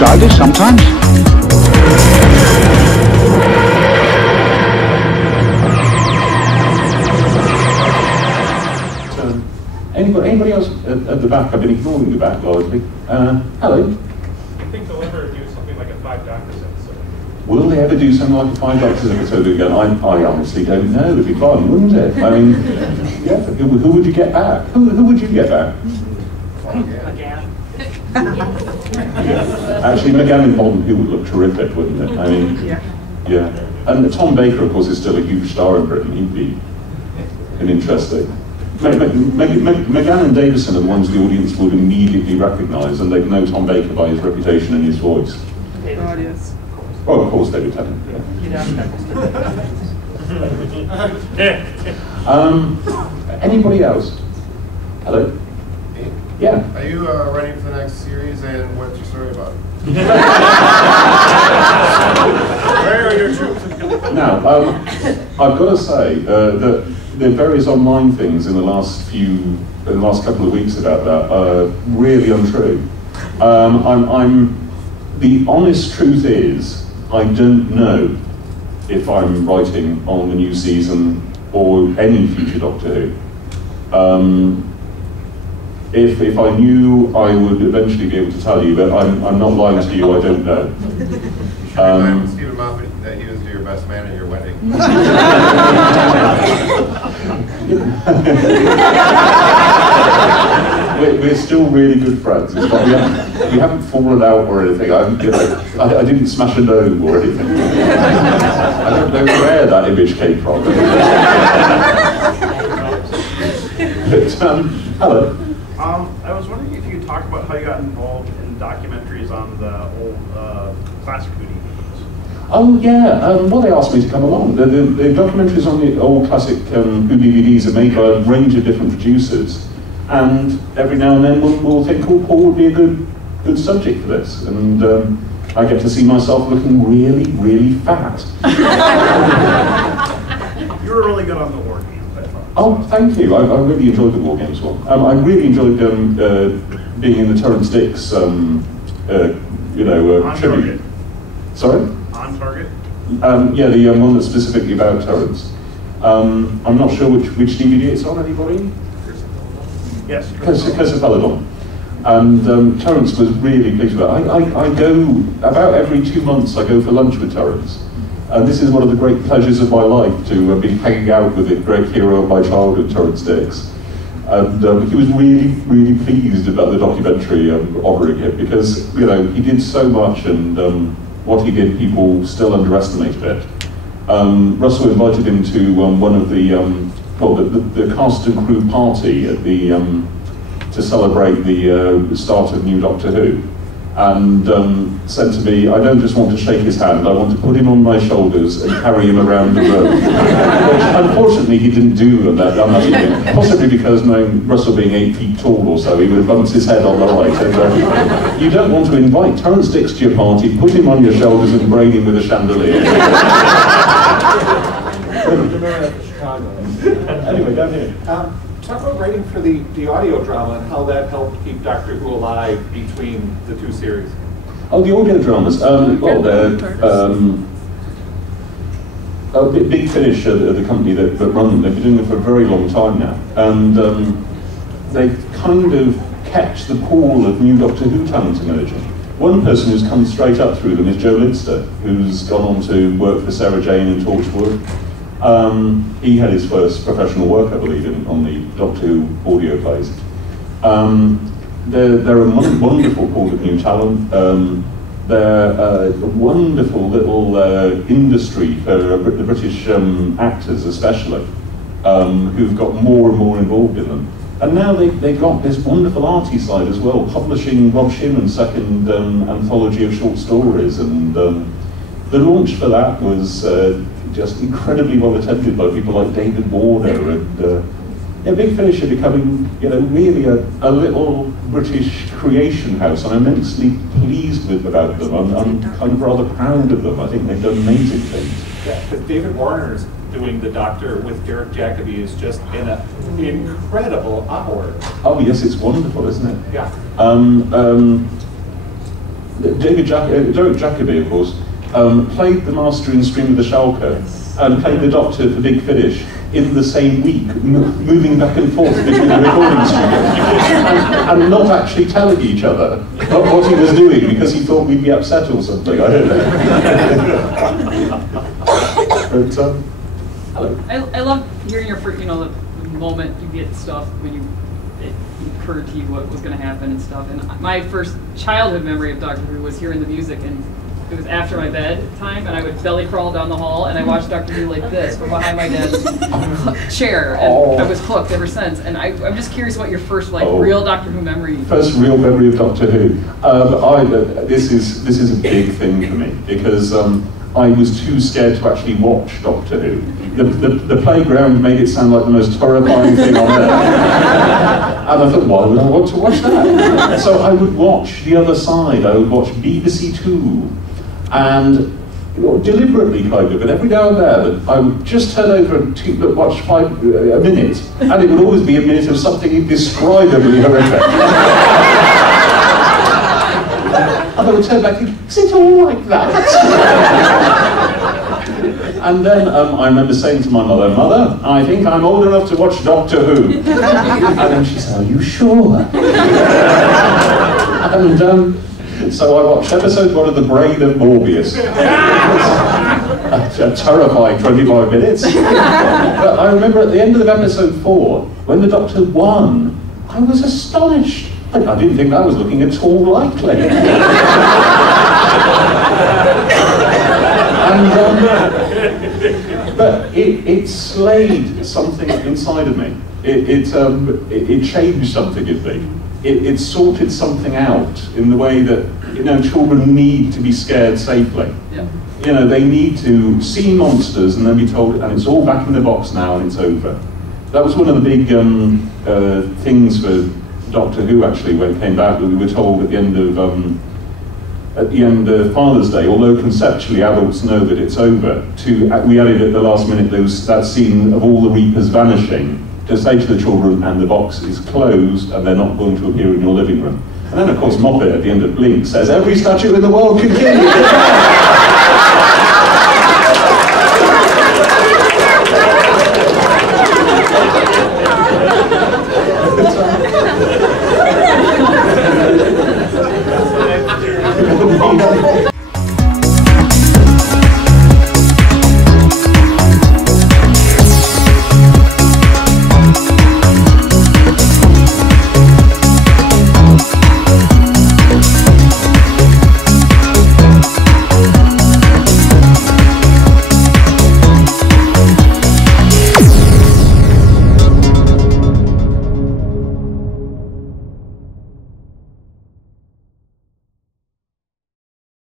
childish sometimes. Anybody else at the back? I've been ignoring the back largely. Hello. I think they'll ever do something like a 5 Doctors episode. Will they ever do something like a 5 Doctors episode again? I honestly don't know. It'd be fun, wouldn't it? I mean, yeah. Who would you get back? Who would you get back? McGann. Actually, McGann and Bond, who would look terrific, wouldn't it? I mean, yeah. And Tom Baker, of course, is still a huge star in Britain. He'd be an interesting. McGann and Davison are the ones the audience would immediately recognise, and they'd know Tom Baker by his reputation and his voice. Audience. Oh, of course, David Tennant. Yeah. Anybody else? Hello? Yeah. Are you writing for the next series, and what's your story about? Where are your troops? Now, I've got to say that the various online things in the last couple of weeks about that are really untrue. The honest truth is, I don't know if I'm writing on the new season or any future Doctor Who. If I knew, I would eventually be able to tell you, but I'm not lying to you, I don't know. Stephen Moffat, that he was your best man at your wedding. We're still really good friends. It's not, we haven't fallen out or anything. I didn't smash a gnome or anything. I don't know where that image came from. But, hello. I was wondering if you could talk about how you got involved in documentaries on the old classic Who DVDs. Oh yeah, well they asked me to come along. The documentaries on the old classic Who DVDs are made by a range of different producers, and every now and then we'll think, oh, Paul would be a good subject for this, and I get to see myself looking really, really fat. You were really good on the War Games, I thought. Oh, thank you. I really enjoyed the War Games one. I really enjoyed being in the Terrance Dicks, On tribute. Target. Sorry? On Target? Yeah, the one that's specifically about Terrance. I'm not sure which DVD it's on, anybody? Yes. Curse of Peladon. And Terrance was really pleased with that. I go, about every 2 months, I go for lunch with Terrance. And this is one of the great pleasures of my life, to be hanging out with the great hero of my childhood, Terrance Dicks. And he was really, really pleased about the documentary honouring him, because he did so much, and what he did, people still underestimated it. Russell invited him to one of the cast and crew party at the to celebrate the start of New Doctor Who, and said to me, I don't just want to shake his hand, I want to put him on my shoulders and carry him around the room. Which unfortunately he didn't do on that evening, possibly because, knowing Russell being 8 feet tall or so, he would have bumped his head on the right. And, you don't want to invite Terrance Dicks to your party, put him on your shoulders and braid him with a chandelier. Anyway, down here. Talk about writing for the audio drama and how that helped keep Doctor Who alive between the two series. Oh, the audio dramas. Well, they're Big Finish, the company that run them. They've been doing them for a very long time now, and they've kind of kept the pool of new Doctor Who talent emerging. One person who's come straight up through them is Joe Lidster, who's gone on to work for Sarah Jane and Torchwood. He had his first professional work, I believe, on the Doctor Who audio plays. They're a wonderful pool of new talent. They're a wonderful little industry for the British actors especially, who've got more and more involved in them. And now they've got this wonderful arty side as well, publishing Rob Shearman's second anthology of short stories, and the launch for that was just incredibly well attended by people like David Warner, and Big Finish are becoming, really a little British creation house. I'm immensely pleased about them. I'm kind of rather proud of them. I think they've done amazing things. Yeah, because David Warner's doing the Doctor with Derek Jacobi is just in an incredible hour. Oh yes, it's wonderful, isn't it? Yeah. Derek Jacobi, of course, played the master in Stream of the Schalke and played the Doctor for Big Finish in the same week, moving back and forth between the recording studios, and not actually telling each other what he was doing because he thought we'd be upset or something. I don't know. But hello. I love hearing your first, the moment you get stuff when it occurred to you what was going to happen and stuff. And my first childhood memory of Doctor Who was hearing the music, and it was after my bedtime, and I would belly crawl down the hall, and I watched Doctor Who like this from behind my dad's chair, and I was hooked ever since. And I'm just curious what your first real Doctor Who memory. First real memory of Doctor Who. This is a big thing for me because I was too scared to actually watch Doctor Who. The playground made it sound like the most horrifying thing on earth. And I thought, why would I want to watch that? So I would watch The Other Side, I would watch BBC Two, and deliberately kind of, but every now and then I would just turn over and watch a minute, and it would always be a minute of something indescribably horrific. And I would turn back and think, is it all like that? And then I remember saying to my mother, "Mother, I think I'm old enough to watch Doctor Who." And then she said, "Are you sure?" And so I watched episode 1 of The Brain of Morbius. A terrifying 25 minutes. But I remember at the end of episode 4, when the Doctor won, I was astonished. I didn't think that was looking at all likely. But it slayed something inside of me. It changed something in me. It sorted something out in the way that children need to be scared safely. Yeah. They need to see monsters and then be told, and it's all back in the box now and it's over. That was one of the big things for Doctor Who actually when it came back, that we were told at the end of Father's Day, although conceptually adults know that it's over, we added at the last minute that scene of all the Reapers vanishing to say to the children, and the box is closed and they're not going to appear in your living room. And then of course Moffat at the end of Blink says, every statue in the world can kill you.